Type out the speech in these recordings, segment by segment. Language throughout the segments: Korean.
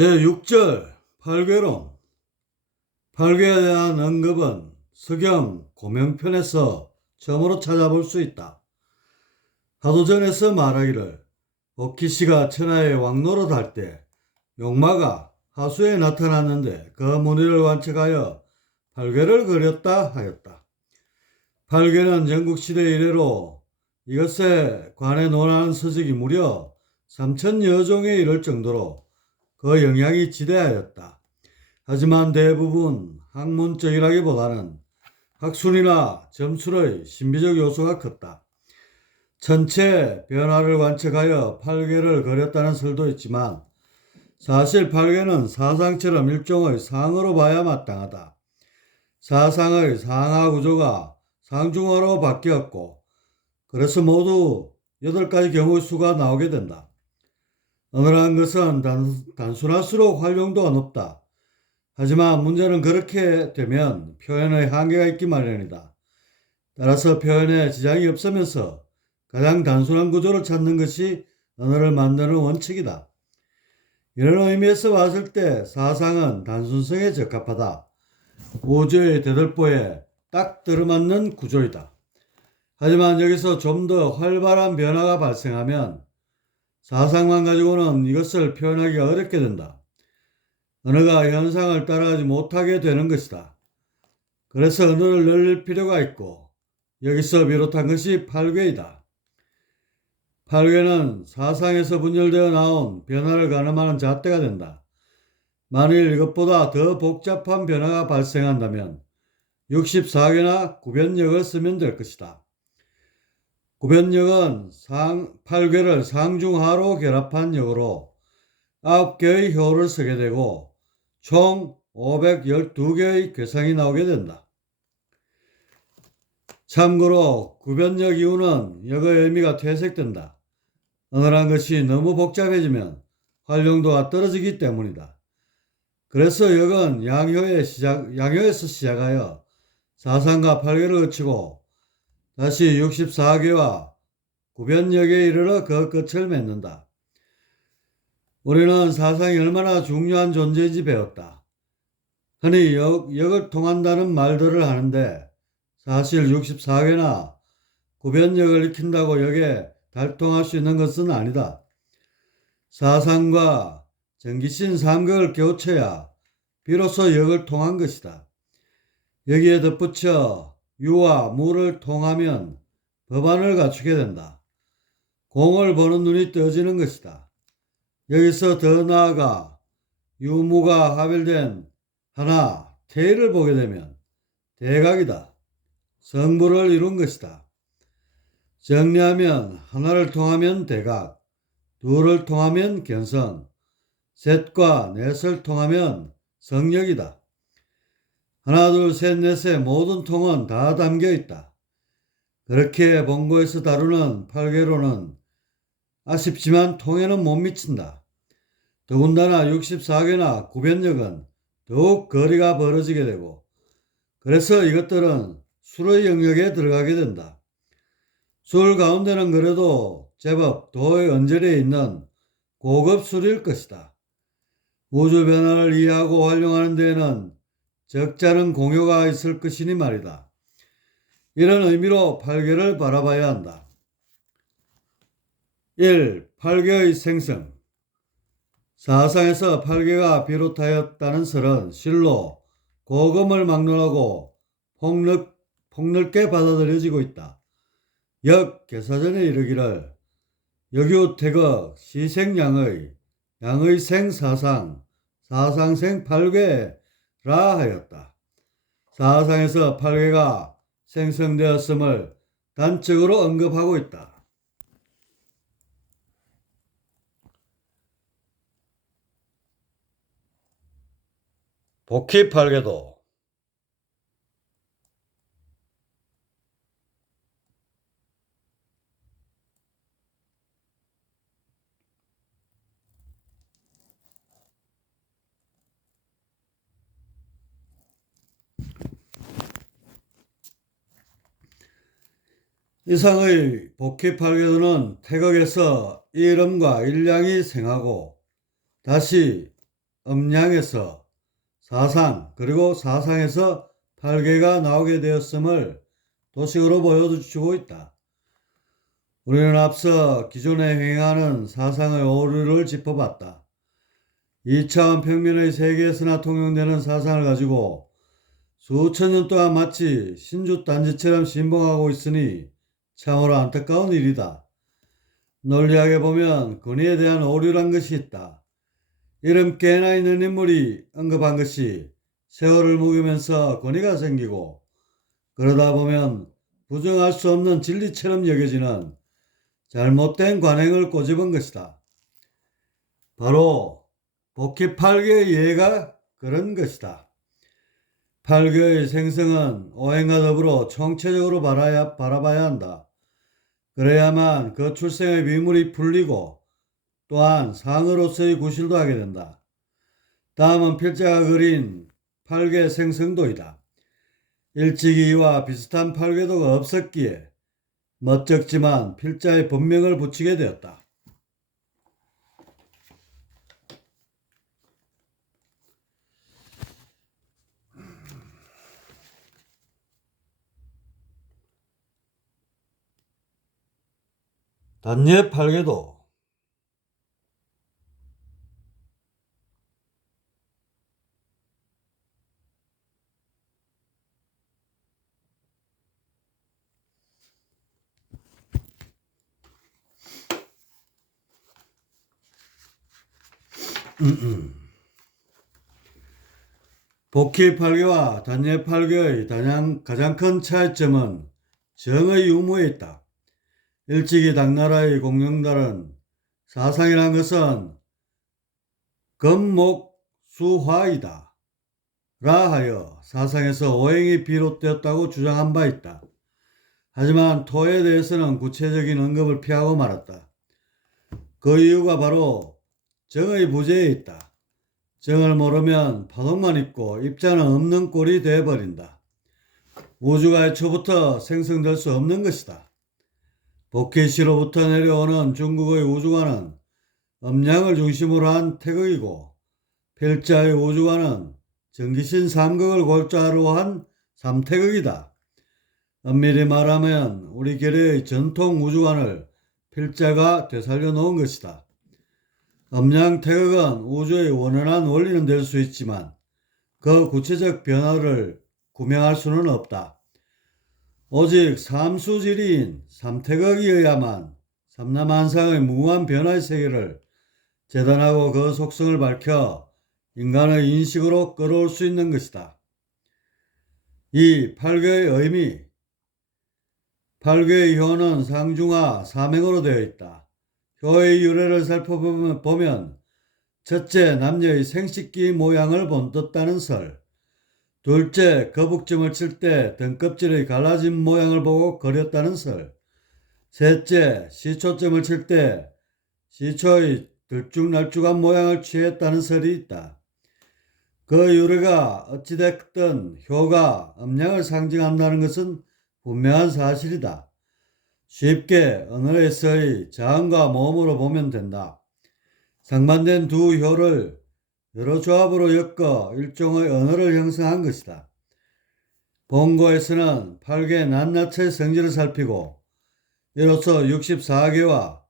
제6절 팔괘론. 팔괘에 대한 언급은 서경 고명편에서 처음으로 찾아볼 수 있다. 하도전에서 말하기를 복희씨가 천하의 왕노릇 할 때 용마가 하수에 나타났는데 그 문의를 관측하여 팔괘를 그렸다 하였다. 팔괘는 전국시대 이래로 이것에 관해 논하는 서적이 무려 3천여 종에 이를 정도로 그 영향이 지대하였다. 하지만 대부분 학문적이라기보다는 학술이나 점술의 신비적 요소가 컸다. 천체 변화를 관측하여 팔괘를 그렸다는 설도 있지만 사실 팔괘는 사상처럼 일종의 상으로 봐야 마땅하다. 사상의 상하 구조가 상중하로 바뀌었고 그래서 모두 8가지 경우의 수가 나오게 된다. 어느한 것은 단순할수록 활용도가 높다. 하지만 문제는 그렇게 되면 표현의 한계가 있기 마련이다. 따라서 표현에 지장이 없으면서 가장 단순한 구조를 찾는 것이 언어를 만드는 원칙이다. 이런 의미에서 봤을 때 사상은 단순성에 적합하다. 우주의 대들보에 딱 들어맞는 구조이다. 하지만 여기서 좀 더 활발한 변화가 발생하면 사상만 가지고는 이것을 표현하기가 어렵게 된다. 언어가 현상을 따라가지 못하게 되는 것이다. 그래서 언어를 늘릴 필요가 있고 여기서 비롯한 것이 팔괘이다. 팔괘는 사상에서 분열되어 나온 변화를 가늠하는 잣대가 된다. 만일 이것보다 더 복잡한 변화가 발생한다면 64개나 구변역을 쓰면 될 것이다. 구변역은 팔괘를 상중하로 결합한 역으로 9개의 효를 쓰게 되고 총 512개의 괴상이 나오게 된다. 참고로 구변역 이후는 역의 의미가 퇴색된다. 언어란 것이 너무 복잡해지면 활용도가 떨어지기 때문이다. 그래서 역은 양효에서 시작하여 사상과 팔괘를 거치고 다시 64개와 구변역에 이르러 그 끝을 맺는다. 우리는 사상이 얼마나 중요한 존재인지 배웠다. 흔히 역을 통한다는 말들을 하는데 사실 64개나 구변역을 익힌다고 역에 달통할 수 있는 것은 아니다. 사상과 전기신 삼극을 교쳐야 비로소 역을 통한 것이다. 여기에 덧붙여 유와 무를 통하면 법안을 갖추게 된다. 공을 보는 눈이 떠지는 것이다. 여기서 더 나아가 유무가 합일된 하나, 태를 보게 되면 대각이다. 성부를 이룬 것이다. 정리하면 하나를 통하면 대각, 둘을 통하면 견성, 셋과 넷을 통하면 성역이다. 하나, 둘, 셋, 넷의 모든 통은 다 담겨 있다. 그렇게 본고에서 다루는 팔괘로는 아쉽지만 통에는 못 미친다. 더군다나 64개나 구변역은 더욱 거리가 벌어지게 되고 그래서 이것들은 술의 영역에 들어가게 된다. 술 가운데는 그래도 제법 도의 언저리에 있는 고급 술일 것이다. 우주 변화를 이해하고 활용하는 데에는 적잖은 공효가 있을 것이니 말이다. 이런 의미로 팔괘를 바라봐야 한다. 1. 팔괘의 생성. 사상에서 팔괘가 비롯하였다는 설은 실로 고금을 막론하고 폭넓게 받아들여지고 있다. 역개사전에 이르기를 역유태극 시생양의 양의 생사상 사상생 팔괘라 하였다. 사상에서 팔괘가 생성되었음을 단적으로 언급하고 있다. 복희팔괘도 이상의 복희팔괘도는 태극에서 이름과 일량이 생하고 다시 음양에서 사상 그리고 사상에서 팔계가 나오게 되었음을 도식으로 보여주고 있다. 우리는 앞서 기존에 행하는 사상의 오류를 짚어봤다. 2차원 평면의 세계에서나 통용되는 사상을 가지고 수천 년 동안 마치 신주단지처럼 신봉하고 있으니 참으로 안타까운 일이다. 논리학에 보면 권위에 대한 오류란 것이 있다. 이름 꽤나 있는 인물이 언급한 것이 세월을 묵으면서 권위가 생기고 그러다 보면 부정할 수 없는 진리처럼 여겨지는 잘못된 관행을 꼬집은 것이다. 바로 복희팔계의 예가 그런 것이다. 팔계의 생성은 오행과 더불어 총체적으로 바라봐야 한다. 그래야만 그 출생의 비물이 풀리고 또한 상으로서의 구실도 하게 된다. 다음은 필자가 그린 팔계 생성도이다. 일찍이 이와 비슷한 팔궤도가 없었기에 멋쩍지만 필자의 본명을 붙이게 되었다. 단예 팔궤도 복희팔계와 단예팔계의 가장 큰 차이점은 정의 유무에 있다. 일찍이 당나라의 공명달은 사상이란 것은 금목수화이다 라 하여 사상에서 오행이 비롯되었다고 주장한 바 있다. 하지만 토에 대해서는 구체적인 언급을 피하고 말았다. 그 이유가 바로 정의 부재에 있다. 정을 모르면 파동만 있고 입자는 없는 꼴이 되어버린다. 우주가 애초부터 생성될 수 없는 것이다. 복희시로부터 내려오는 중국의 우주관은 음양을 중심으로 한 태극이고 필자의 우주관은 정기신 삼극을 골자로 한 삼태극이다. 엄밀히 말하면 우리 계래의 전통 우주관을 필자가 되살려 놓은 것이다. 음양태극은 우주의 원활한 원리는 될 수 있지만 그 구체적 변화를 구명할 수는 없다. 오직 삼수지리인 삼태극이어야만 삼라만상의 무한 변화의 세계를 재단하고 그 속성을 밝혀 인간의 인식으로 끌어올 수 있는 것이다. 이 팔계의 의미, 팔계의 효는 상중하 삼행으로 되어 있다. 효의 유래를 살펴보면 첫째, 남녀의 생식기 모양을 본떴다는 설. 둘째, 거북점을 칠 때 등껍질의 갈라진 모양을 보고 그렸다는 설. 셋째, 시초점을 칠 때 시초의 들쭉날쭉한 모양을 취했다는 설이 있다. 그 유래가 어찌됐든 효가 음양을 상징한다는 것은 분명한 사실이다. 쉽게 언어에서의 자음과 모음으로 보면 된다. 상반된 두 효를 여러 조합으로 엮어 일종의 언어를 형성한 것이다. 본고에서는 8개 낱낱의 성질을 살피고 이로써 64개와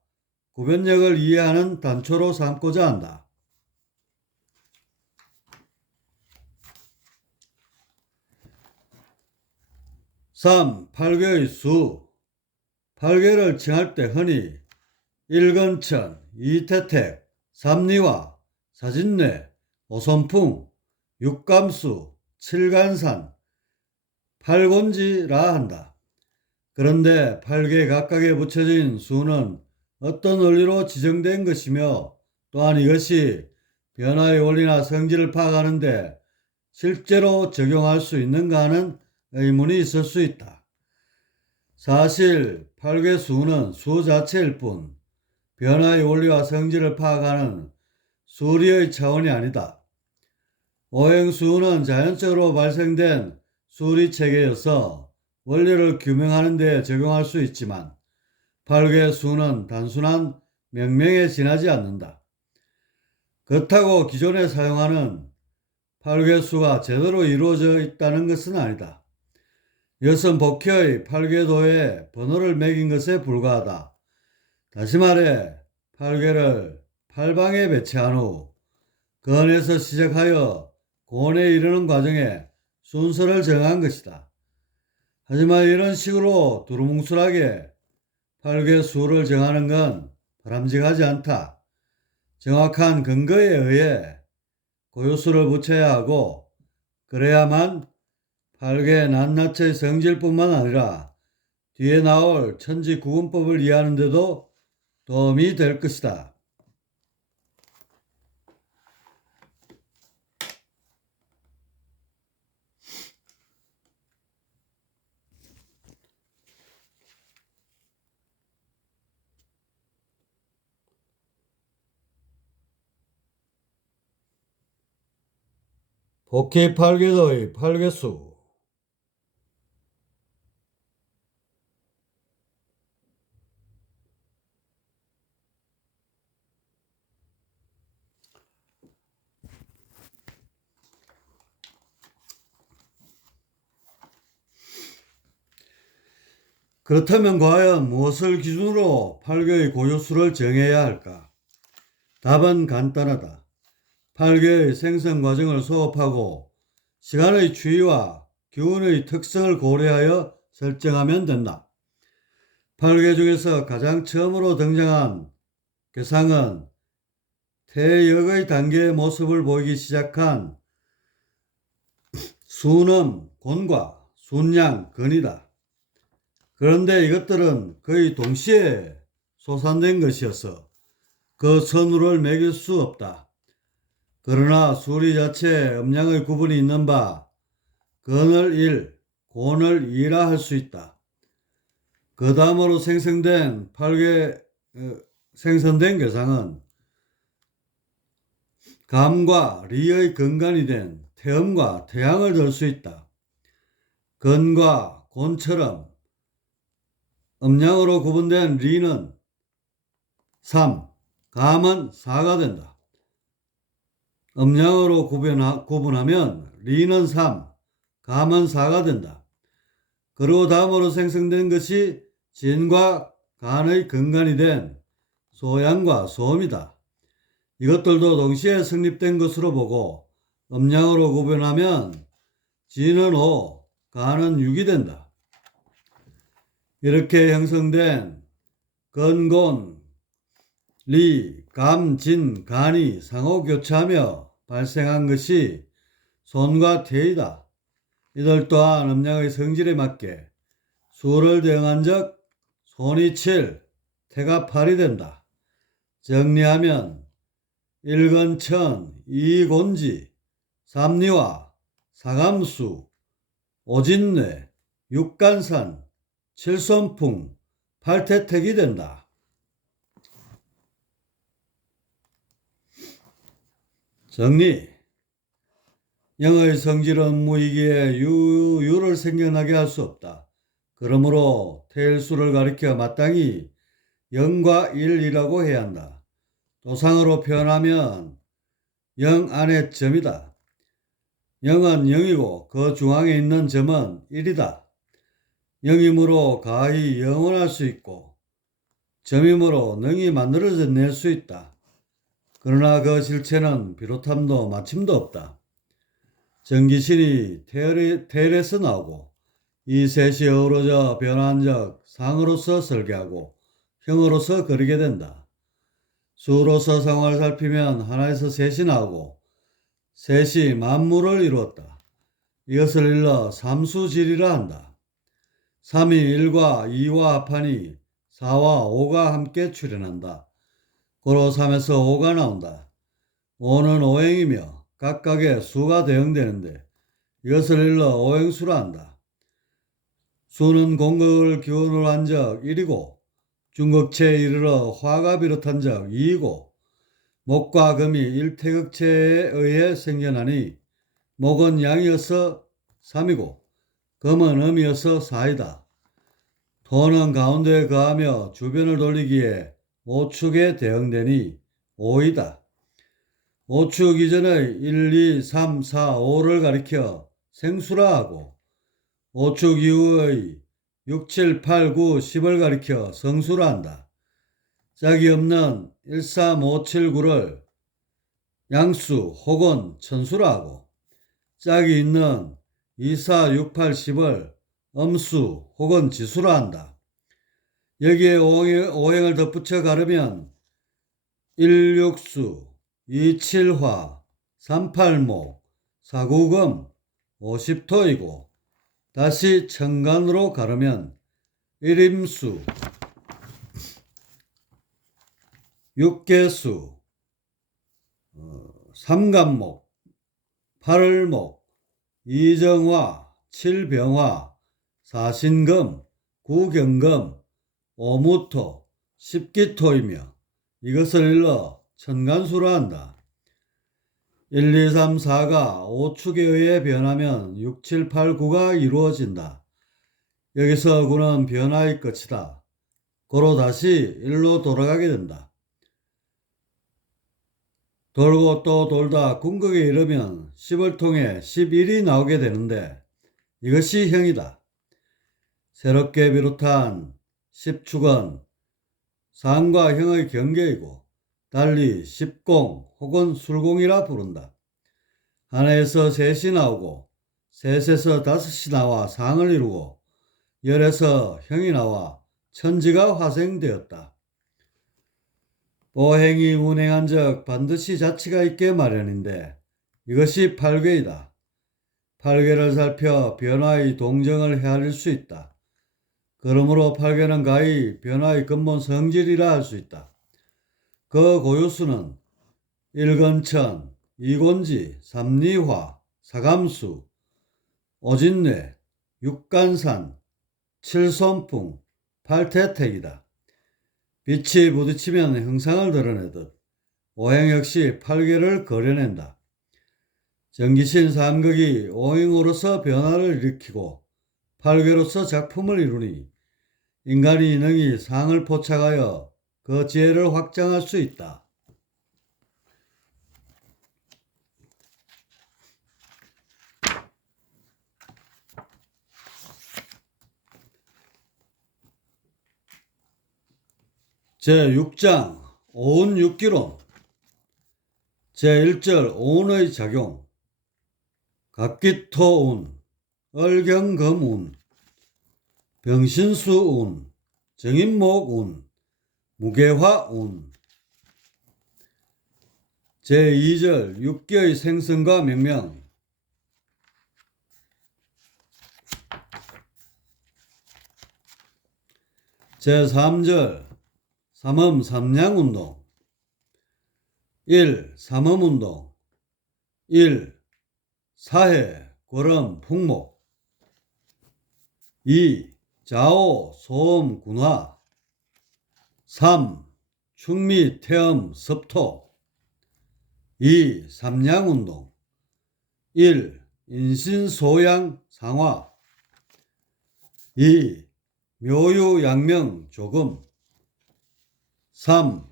구변력을 이해하는 단초로 삼고자 한다. 3. 8개의 수. 8개를 칭할 때 흔히 일건천, 이태택, 삼리화, 사진뇌, 오선풍, 육감수, 칠간산, 팔곤지라 한다. 그런데 8개 각각에 붙여진 수는 어떤 원리로 지정된 것이며 또한 이것이 변화의 원리나 성질을 파악하는데 실제로 적용할 수 있는가 하는 의문이 있을 수 있다. 사실 8개 수는 수 자체일 뿐 변화의 원리와 성질을 파악하는 수리의 차원이 아니다. 오행수는 자연적으로 발생된 수리체계여서 원리를 규명하는 데 적용할 수 있지만 8개 수는 단순한 명명에 지나지 않는다. 그렇다고 기존에 사용하는 팔괘수가 제대로 이루어져 있다는 것은 아니다. 이것은 복희의 팔괘도에 번호를 매긴 것에 불과하다. 다시 말해 팔괘를 팔방에 배치한 후 건에서 시작하여 곤에 이르는 과정에 순서를 정한 것이다. 하지만 이런 식으로 두루뭉술하게 팔괘수를 정하는 건 바람직하지 않다. 정확한 근거에 의해 고유수를 붙여야 하고 그래야만 팔괘 낱낱의 성질뿐만 아니라 뒤에 나올 천지구분법을 이해하는 데도 도움이 될 것이다. 복희 팔괘도의 팔괘수. 그렇다면 과연 무엇을 기준으로 팔괘의 고유수를 정해야 할까? 답은 간단하다. 팔괘의 생성 과정을 수업하고 시간의 추이와 기운의 특성을 고려하여 설정하면 된다. 팔괘 중에서 가장 처음으로 등장한 괴상은 태역의 단계의 모습을 보이기 시작한 순음, 곤과 순양, 근이다. 그런데 이것들은 거의 동시에 소산된 것이어서 그 선우를 매길 수 없다. 그러나 수리 자체에 음양의 구분이 있는 바 건을 1, 곤을 2라 할 수 있다. 그 다음으로 생성된 괴상은 감과 리의 근간이 된 태음과 태양을 들 수 있다. 건과 곤처럼 음양으로 구분된 리는 3, 감은 4가 된다. 음양으로 구분하면 리는 3, 감은 4가 된다. 그리고 다음으로 생성된 것이 진과 간의 근간이 된 소양과 소음이다. 이것들도 동시에 성립된 것으로 보고 음양으로 구분하면 진은 5, 간은 6이 된다. 이렇게 형성된 건곤, 리, 감, 진, 간이 상호 교차하며 발생한 것이 손과 태이다. 이들 또한 음양의 성질에 맞게 수를 대응한 적 손이 7, 태가 8이 된다. 정리하면 1건천, 2곤지, 3리와, 4감수, 5진뇌, 6간산, 7손풍, 8태택이 된다. 정리. 영의 성질은 무이기에 유를 생겨나게 할 수 없다. 그러므로 태일수를 가리켜 마땅히 0과 1이라고 해야 한다. 도상으로 표현하면 0 안에 점이다. 0은 0이고 그 중앙에 있는 점은 1이다. 0이므로 가히 영원할 수 있고 점이므로 능히 만들어져 낼 수 있다. 그러나 그 실체는 비롯함도 마침도 없다. 전기신이 태일에서 나오고 이 셋이 어우러져 변화한 적 상으로서 설계하고 형으로서 그리게 된다. 수로서 상황을 살피면 하나에서 셋이 나오고 셋이 만물을 이루었다. 이것을 일러 삼수질이라 한다. 3이 1과 2와 합하니 4와 5가 함께 출현한다. 고로 3에서 5가 나온다. 5는 오행이며 각각의 수가 대응되는데 이것을 일러 오행수라 한다. 수는 공극을 기원으로 한 적 1이고 중극체에 이르러 화가 비롯한 적 2이고 목과 금이 일태극체에 의해 생겨나니 목은 양이어서 3이고 금은 음이어서 4이다. 토는 가운데에 거하며 주변을 돌리기에 5축에 대응되니 5이다. 5축 이전의 1, 2, 3, 4, 5를 가리켜 생수라 하고 5축 이후의 6, 7, 8, 9, 10을 가리켜 성수라 한다. 짝이 없는 1, 3, 5, 7, 9를 양수 혹은 천수라 하고 짝이 있는 2, 4, 6, 8, 10을 음수 혹은 지수라 한다. 여기에 오행을 덧붙여 가르면 1, 6수, 2, 7화, 3, 8목, 4, 9금, 5, 10토이고 다시 천간으로 가르면 1임수, 6개수, 3간목, 8을목, 2정화, 7병화, 4신금, 9경금, 5무토, 10기토이며 이것을 일러 천간수라 한다. 1, 2, 3, 4가 5축에 의해 변하면 6, 7, 8, 9가 이루어진다. 여기서 9는 변화의 끝이다. 고로 다시 1로 돌아가게 된다. 돌고 또 돌다 궁극에 이르면 10을 통해 11이 나오게 되는데 이것이 형이다. 새롭게 비롯한 10축은 상과 형의 경계이고 달리 십공 혹은 술공이라 부른다. 하나에서 셋이 나오고 셋에서 다섯이 나와 상을 이루고 열에서 형이 나와 천지가 화생되었다. 오행이 운행한 적 반드시 자치가 있게 마련인데 이것이 팔괘이다. 팔괘를 살펴 변화의 동정을 헤아릴 수 있다. 그러므로 팔괘는 가히 변화의 근본 성질이라 할 수 있다. 그 고유수는 일건천, 이곤지, 삼리화, 사감수, 오진뇌, 육간산, 칠손풍, 팔태택이다. 빛이 부딪히면 형상을 드러내듯 오행 역시 팔괘를 그려낸다. 전기신 삼극이 오행으로서 변화를 일으키고 팔괘로서 작품을 이루니 인간이 능히 상을 포착하여 그 지혜를 확장할 수 있다. 제6장 오운육기론 제1절 오운의 작용 갑기토운, 을경금운, 병신수운, 정인목운, 무게화운 제2절 육기의 생성과 명명 제3절 삼음 삼양운동 1. 삼음운동 1. 사해 고름 풍목 2. 좌오 소음 군화 3. 충미 태음 섭토 2. 삼양운동 1. 인신소양 상화 2. 묘유양명 조금 3.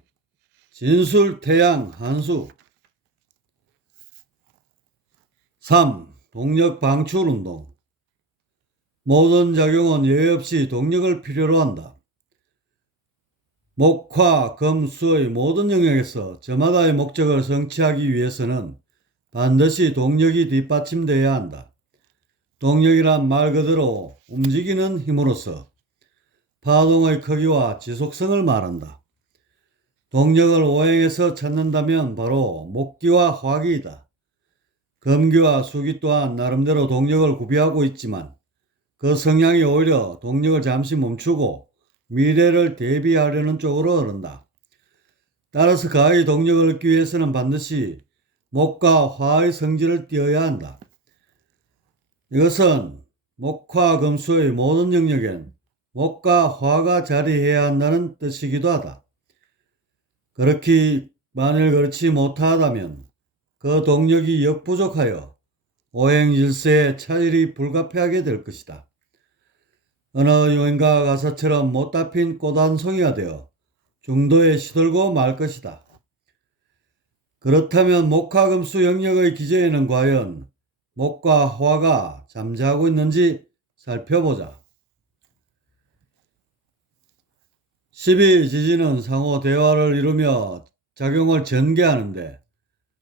진술태양 한수 3. 동력방출운동 모든 작용은 예외 없이 동력을 필요로 한다. 목화, 금, 수의 모든 영역에서 저마다의 목적을 성취하기 위해서는 반드시 동력이 뒷받침되어야 한다. 동력이란 말 그대로 움직이는 힘으로서 파동의 크기와 지속성을 말한다. 동력을 오행에서 찾는다면 바로 목기와 화기이다. 금기와 수기 또한 나름대로 동력을 구비하고 있지만 그 성향이 오히려 동력을 잠시 멈추고 미래를 대비하려는 쪽으로 흐른다. 따라서 가의 동력을 얻기 위해서는 반드시 목과 화의 성질을 띄어야 한다. 이것은 목화 금수의 모든 영역엔 목과 화가 자리해야 한다는 뜻이기도 하다. 만일 그렇지 못하다면 그 동력이 역부족하여 오행일세의 차일이 불가피하게 될 것이다. 어느 유행가 가사처럼 못다 핀 꽃 한 송이가 되어 중도에 시들고 말 것이다. 그렇다면 목화금수 영역의 기저에는 과연 목과 화가 잠재하고 있는지 살펴보자. 12지지는 상호 대화를 이루며 작용을 전개하는데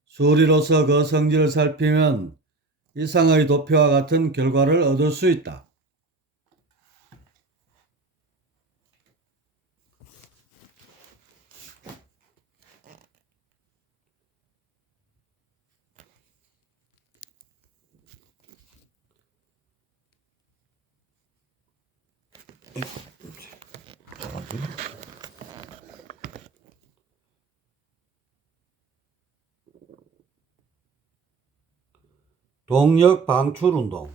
수리로서 그 성질을 살피면 이상의 도표와 같은 결과를 얻을 수 있다. 동력 방출 운동.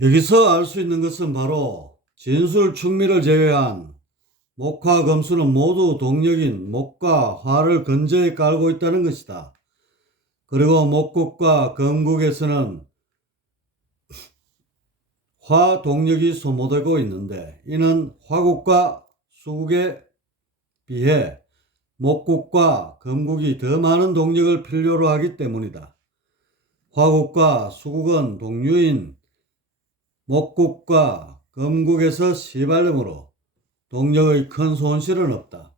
여기서 알 수 있는 것은 바로 진술 충미를 제외한 목화 금수는 모두 동력인 목과 화를 근저에 깔고 있다는 것이다. 그리고 목국과 금국에서는 화 동력이 소모되고 있는데 이는 화국과 수국에 비해 목국과 금국이 더 많은 동력을 필요로 하기 때문이다. 화국과 수국은 동류인 목국과 금국에서 시발점으로 동력의 큰 손실은 없다.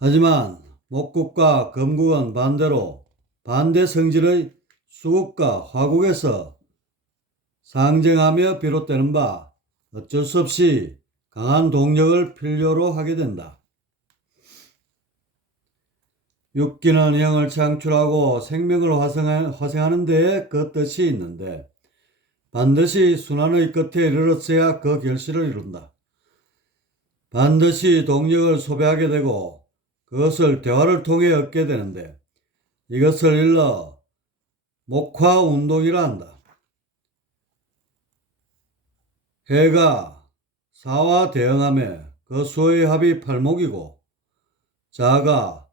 하지만 목국과 금국은 반대로 반대 성질의 수국과 화국에서 상정하며 비롯되는 바 어쩔 수 없이 강한 동력을 필요로 하게 된다. 육기는 형을 창출하고 생명을 화생하는 데에 그 뜻이 있는데 반드시 순환의 끝에 이르렀어야 그 결실을 이룬다. 반드시 동력을 소비하게 되고 그것을 대화를 통해 얻게 되는데 이것을 일러 목화운동이라 한다. 해가 사와 대응하며 그 수의 합이 팔목이고 자가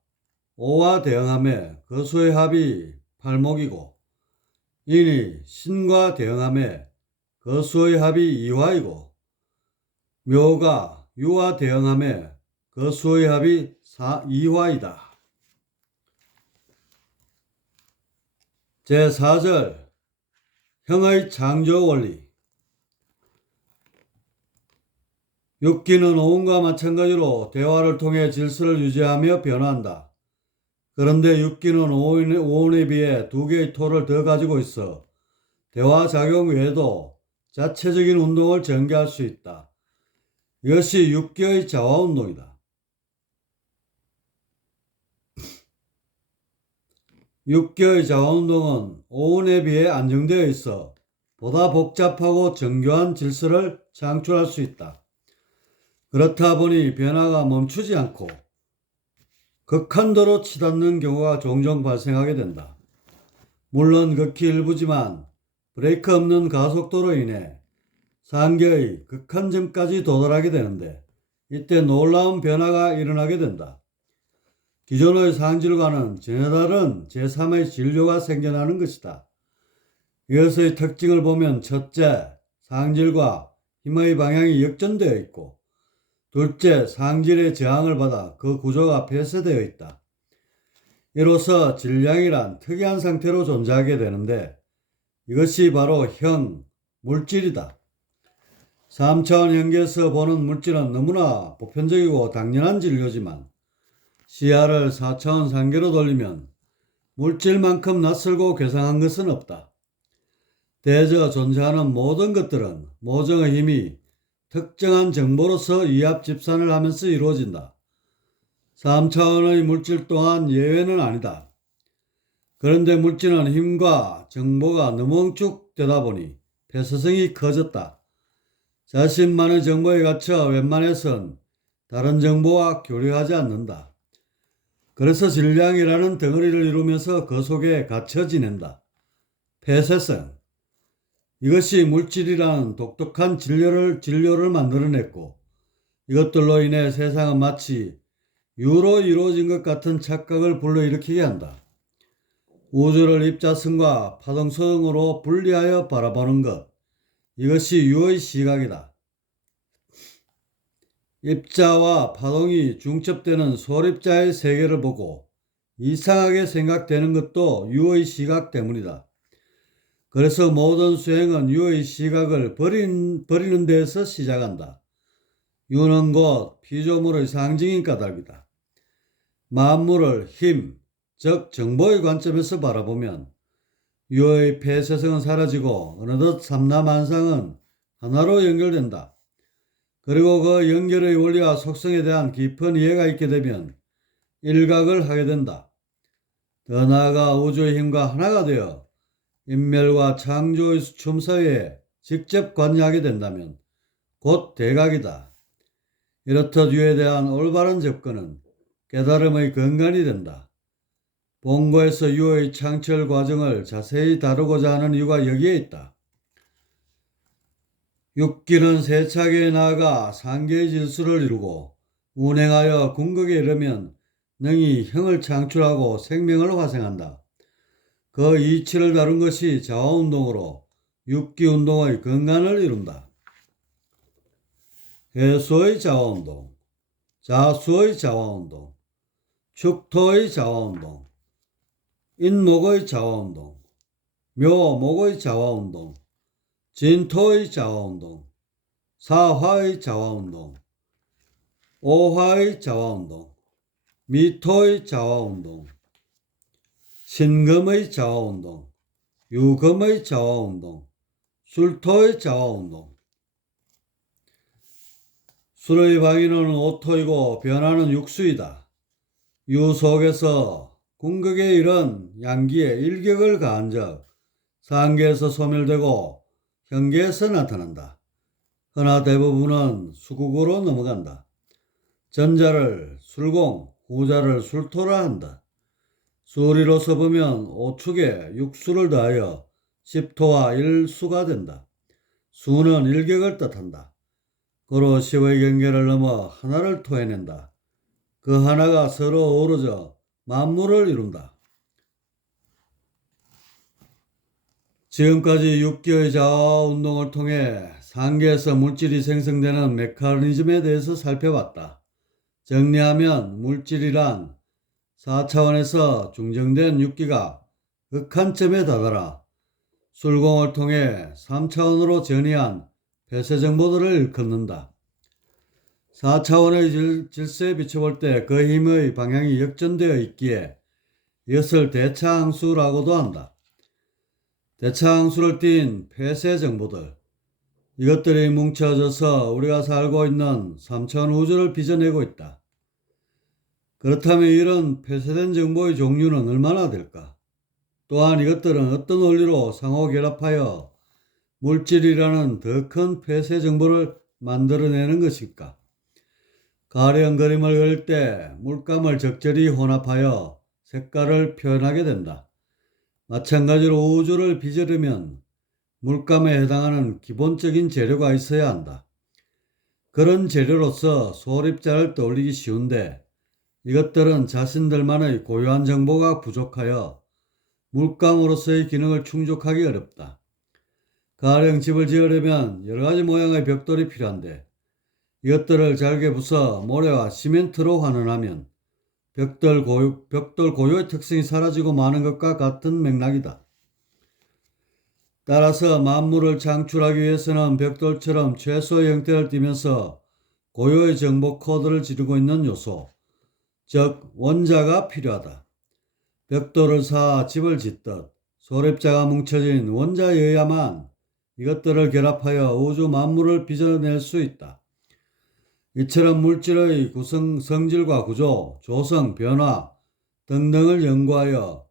오와 대응하며 그 수의 합이 팔목이고 인이 신과 대응하며 그 수의 합이 이화이고 묘가 유와 대응하며 그 수의 합이 이화이다. 제4절 형의 창조 원리. 육기는 오온과 마찬가지로 대화를 통해 질서를 유지하며 변화한다. 그런데 육기는 오온에 비해 두 개의 토를 더 가지고 있어 대화 작용 외에도 자체적인 운동을 전개할 수 있다. 이것이 육기의 자화운동이다. 육기의 자화운동은 오온에 비해 안정되어 있어 보다 복잡하고 정교한 질서를 창출할 수 있다. 그렇다 보니 변화가 멈추지 않고 극한도로 치닫는 경우가 종종 발생하게 된다. 물론 극히 일부지만 브레이크 없는 가속도로 인해 상계의 극한점까지 도달하게 되는데 이때 놀라운 변화가 일어나게 된다. 기존의 상질과는 전혀 다른 제3의 진료가 생겨나는 것이다. 이것의 특징을 보면 첫째, 상질과 힘의 방향이 역전되어 있고 둘째, 상질의 저항을 받아 그 구조가 폐쇄되어 있다. 이로써 질량이란 특이한 상태로 존재하게 되는데 이것이 바로 형, 물질이다. 3차원 현계에서 보는 물질은 너무나 보편적이고 당연한 진료지만 시야를 4차원 상계로 돌리면 물질만큼 낯설고 괴상한 것은 없다. 대저 존재하는 모든 것들은 모정의 힘이 특정한 정보로서 이합 집산을 하면서 이루어진다. 3차원의 물질 또한 예외는 아니다. 그런데 물질은 힘과 정보가 너무 응축되다 보니 폐쇄성이 커졌다. 자신만의 정보에 갇혀 웬만해선 다른 정보와 교류하지 않는다. 그래서 질량이라는 덩어리를 이루면서 그 속에 갇혀 지낸다. 폐쇄성. 이것이 물질이라는 독특한 진료를 만들어냈고, 이것들로 인해 세상은 마치 유로 이루어진 것 같은 착각을 불러일으키게 한다. 우주를 입자성과 파동성으로 분리하여 바라보는 것, 이것이 유의 시각이다. 입자와 파동이 중첩되는 소립자의 세계를 보고 이상하게 생각되는 것도 유의 시각 때문이다. 그래서 모든 수행은 유의 시각을 버리는 데에서 시작한다. 유는 곧 피조물의 상징인 까닭이다. 만물을 힘, 즉 정보의 관점에서 바라보면 유의 폐쇄성은 사라지고 어느덧 삼라만상은 하나로 연결된다. 그리고 그 연결의 원리와 속성에 대한 깊은 이해가 있게 되면 일각을 하게 된다. 더 나아가 우주의 힘과 하나가 되어 인멸과 창조의 수춤 사이에 직접 관여하게 된다면 곧 대각이다. 이렇듯 유에 대한 올바른 접근은 깨달음의 근간이 된다. 본고에서 유의 창철 과정을 자세히 다루고자 하는 이유가 여기에 있다. 육기는 세차게에 나아가 상계의 질서를 이루고 운행하여 궁극에 이르면 능히 형을 창출하고 생명을 화생한다. 그 이치를 다룬 것이 자화운동으로 육기운동의 근간을 이룬다. 해수의 자화운동, 자수의 자화운동, 축토의 자화운동, 인목의 자화운동, 묘목의 자화운동, 진토의 자화운동, 사화의 자화운동, 오화의 자화운동, 미토의 자화운동, 신금의 자화운동, 유금의 자화운동, 술토의 자화운동. 술의 방위는 오토이고 변화는 육수이다. 유 속에서 궁극에 이른 양기에 일격을 가한 적 상계에서 소멸되고 현계에서 나타난다. 허나 대부분은 수국으로 넘어간다. 전자를 술공, 후자를 술토라 한다. 수리로서 보면 오축에 육수를 더하여 십토와 일수가 된다. 수는 일격을 뜻한다. 고로 시의 경계를 넘어 하나를 토해낸다. 그 하나가 서로 어우러져 만물을 이룬다. 지금까지 육기의 자화운동을 통해 상계에서 물질이 생성되는 메커니즘에 대해서 살펴봤다. 정리하면 물질이란 4차원에서 중정된 육기가 극한점에 다다라 술공을 통해 3차원으로 전이한 폐쇄 정보들을 일컫는다. 4차원의 질서에 비춰볼 때 그 힘의 방향이 역전되어 있기에 이것을 대차항수라고도 한다. 대차항수를 띤 폐쇄 정보들, 이것들이 뭉쳐져서 우리가 살고 있는 3차원 우주를 빚어내고 있다. 그렇다면 이런 폐쇄된 정보의 종류는 얼마나 될까? 또한 이것들은 어떤 원리로 상호 결합하여 물질이라는 더 큰 폐쇄 정보를 만들어내는 것일까? 가령 그림을 그릴 때 물감을 적절히 혼합하여 색깔을 표현하게 된다. 마찬가지로 우주를 빚으려면 물감에 해당하는 기본적인 재료가 있어야 한다. 그런 재료로서 소립자를 떠올리기 쉬운데 이것들은 자신들만의 고유한 정보가 부족하여 물감으로서의 기능을 충족하기 어렵다. 가령 집을 지으려면 여러가지 모양의 벽돌이 필요한데 이것들을 잘게 부숴 모래와 시멘트로 환원하면 벽돌 고유의 특성이 사라지고 마는 것과 같은 맥락이다. 따라서 만물을 창출하기 위해서는 벽돌처럼 최소의 형태를 띠면서 고유의 정보 코드를 지르고 있는 요소, 즉 원자가 필요하다. 벽돌을 쌓아 집을 짓듯 소립자가 뭉쳐진 원자에 의해야만 이것들을 결합하여 우주 만물을 빚어낼 수 있다. 이처럼 물질의 성질과 구조, 조성, 변화 등등을 연구하여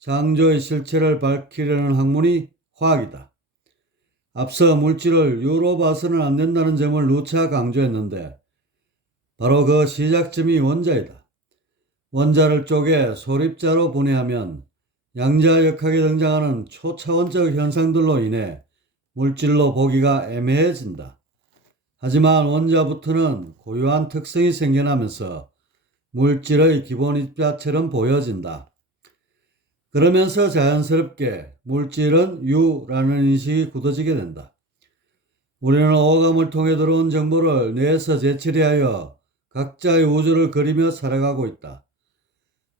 창조의 실체를 밝히려는 학문이 화학이다. 앞서 물질을 유로 봐서는 안 된다는 점을 누차 강조했는데 바로 그 시작점이 원자이다. 원자를 쪼개 소립자로 분해하면 양자역학에 등장하는 초차원적 현상들로 인해 물질로 보기가 애매해진다. 하지만 원자부터는 고유한 특성이 생겨나면서 물질의 기본 입자처럼 보여진다. 그러면서 자연스럽게 물질은 유라는 인식이 굳어지게 된다. 우리는 오감을 통해 들어온 정보를 뇌에서 재처리하여 각자의 우주를 그리며 살아가고 있다.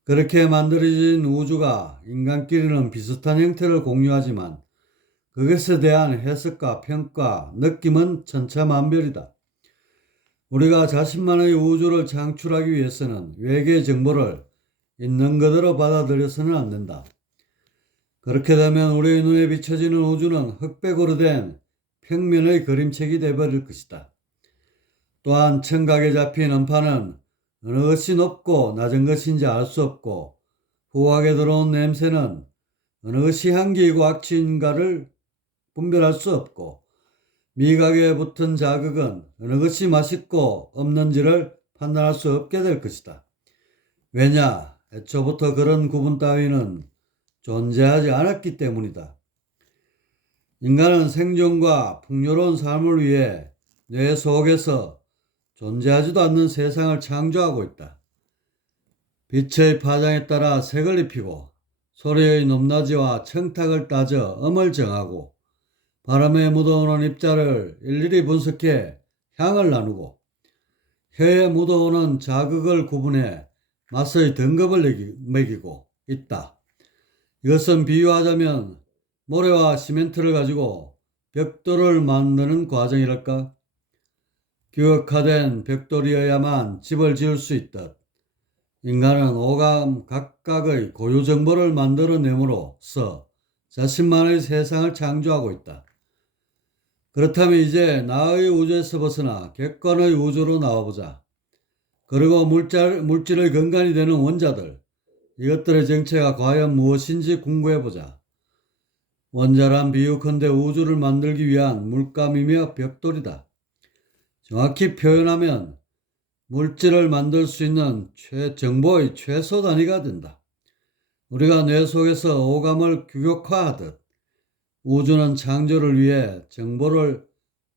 그렇게 만들어진 우주가 인간끼리는 비슷한 형태를 공유하지만 그것에 대한 해석과 평가, 느낌은 천차만별이다. 우리가 자신만의 우주를 창출하기 위해서는 외계 정보를 있는 그대로 받아들여서는 안 된다. 그렇게 되면 우리의 눈에 비춰지는 우주는 흑백으로 된 평면의 그림책이 되어버릴 것이다. 또한 청각에 잡힌 음파는 어느 것이 높고 낮은 것인지 알 수 없고 후하게 들어온 냄새는 어느 것이 향기이고 악취인가를 분별할 수 없고 미각에 붙은 자극은 어느 것이 맛있고 없는지를 판단할 수 없게 될 것이다. 왜냐? 애초부터 그런 구분 따위는 존재하지 않았기 때문이다. 인간은 생존과 풍요로운 삶을 위해 뇌 속에서 존재하지도 않는 세상을 창조하고 있다. 빛의 파장에 따라 색을 입히고 소리의 높낮이와 청탁을 따져 음을 정하고 바람에 묻어오는 입자를 일일이 분석해 향을 나누고 혀에 묻어오는 자극을 구분해 맛의 등급을 매기고 있다. 이것은 비유하자면 모래와 시멘트를 가지고 벽돌을 만드는 과정이랄까? 규격화된 벽돌이어야만 집을 지을 수 있듯 인간은 오감 각각의 고유 정보를 만들어내므로써 자신만의 세상을 창조하고 있다. 그렇다면 이제 나의 우주에서 벗어나 객관의 우주로 나와보자. 그리고 물질의 근간이 되는 원자들, 이것들의 정체가 과연 무엇인지 궁구해보자. 원자란 비유컨대 우주를 만들기 위한 물감이며 벽돌이다. 정확히 표현하면 물질을 만들 수 있는 정보의 최소 단위가 된다. 우리가 뇌 속에서 오감을 규격화하듯 우주는 창조를 위해 정보를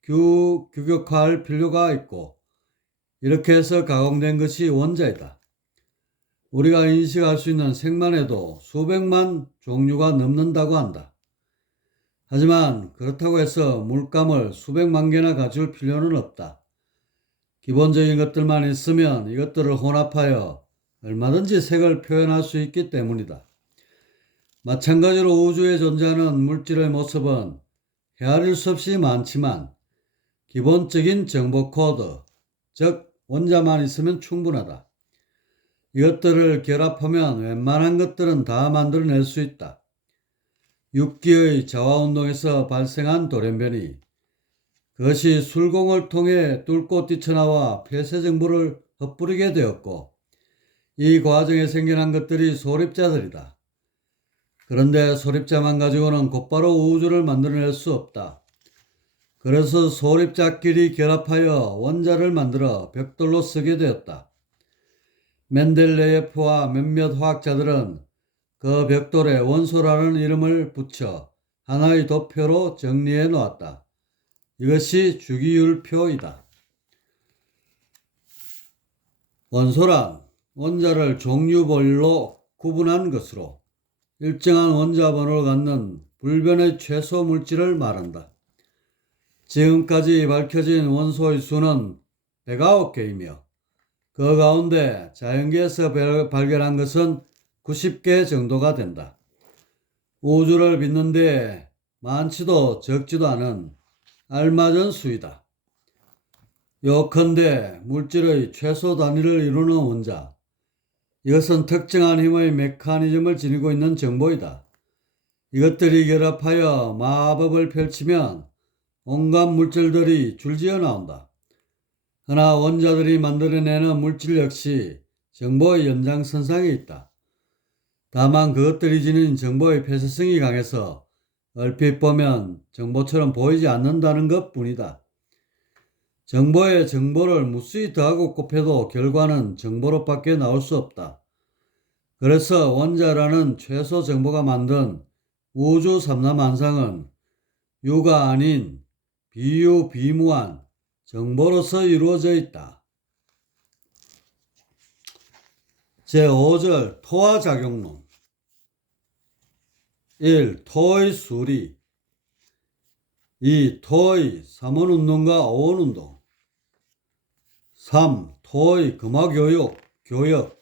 규격화할 필요가 있고 이렇게 해서 가공된 것이 원자이다. 우리가 인식할 수 있는 색만 해도 수백만 종류가 넘는다고 한다. 하지만 그렇다고 해서 물감을 수백만 개나 가질 필요는 없다. 기본적인 것들만 있으면 이것들을 혼합하여 얼마든지 색을 표현할 수 있기 때문이다. 마찬가지로 우주에 존재하는 물질의 모습은 헤아릴 수 없이 많지만 기본적인 정보 코드, 즉 원자만 있으면 충분하다. 이것들을 결합하면 웬만한 것들은 다 만들어낼 수 있다. 육기의 자화운동에서 발생한 돌연변이 그것이 술공을 통해 뚫고 뛰쳐나와 폐쇄 정보를 흩뿌리게 되었고 이 과정에 생겨난 것들이 소립자들이다. 그런데 소립자만 가지고는 곧바로 우주를 만들어낼 수 없다. 그래서 소립자끼리 결합하여 원자를 만들어 벽돌로 쓰게 되었다. 멘델레예프와 몇몇 화학자들은 그 벽돌에 원소라는 이름을 붙여 하나의 도표로 정리해 놓았다. 이것이 주기율표이다. 원소란 원자를 종류별로 구분한 것으로 일정한 원자 번호를 갖는 불변의 최소 물질을 말한다. 지금까지 밝혀진 원소의 수는 109개이며 그 가운데 자연계에서 발견한 것은 90개 정도가 된다. 우주를 빚는 데 많지도 적지도 않은 알맞은 수이다. 요컨대 물질의 최소 단위를 이루는 원자, 이것은 특정한 힘의 메커니즘을 지니고 있는 정보이다. 이것들이 결합하여 마법을 펼치면 온갖 물질들이 줄지어 나온다. 그러나 원자들이 만들어내는 물질 역시 정보의 연장선상에 있다. 다만 그것들이 지닌 정보의 폐쇄성이 강해서 얼핏 보면 정보처럼 보이지 않는다는 것뿐이다. 정보에 정보를 무수히 더하고 곱해도 결과는 정보로밖에 나올 수 없다. 그래서 원자라는 최소 정보가 만든 우주 삼라만상은 유가 아닌 비유, 비무한 정보로서 이루어져 있다. 제5절 토화작용론 1. 토의 수리 2. 토의 삼원운동과 오원운동 3. 토의 금화교육, 교역